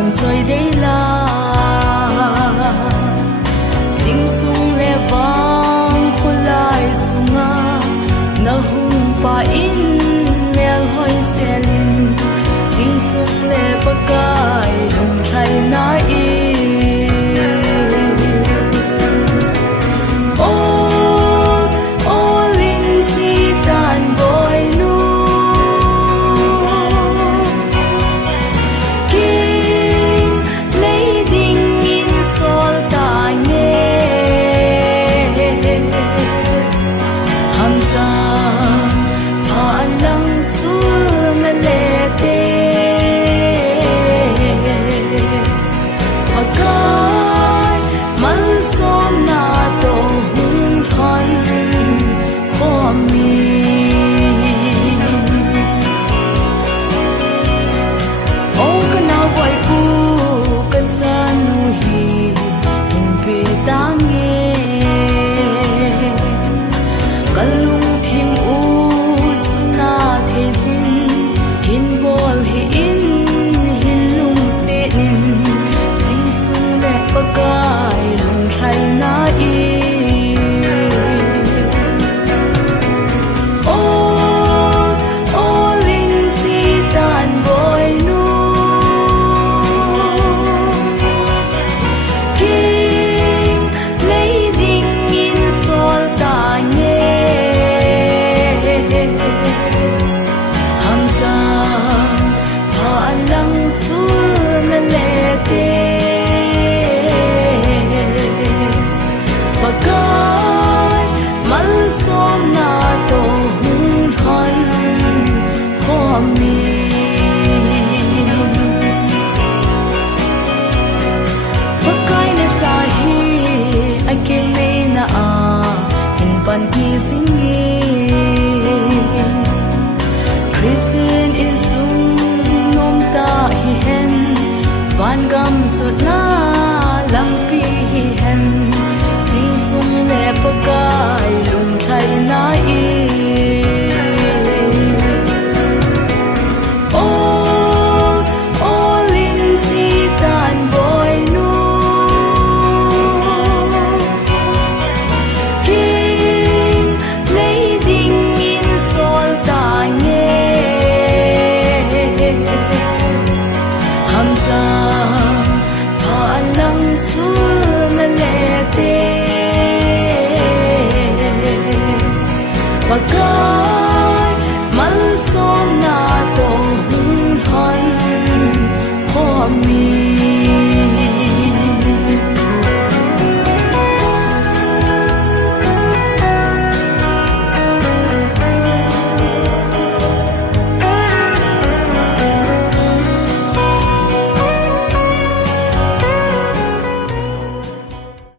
tuần rồi đây là sing sung le vang khulai sunga na hung pa in mel hoi selin sing sung le pakai lung thai na i pan hi singi Christian in sung nom ta hi hen van gam sut na lam pi hi hen sing sung le pakai lung thai na i pakai mal som na to hun han kho mi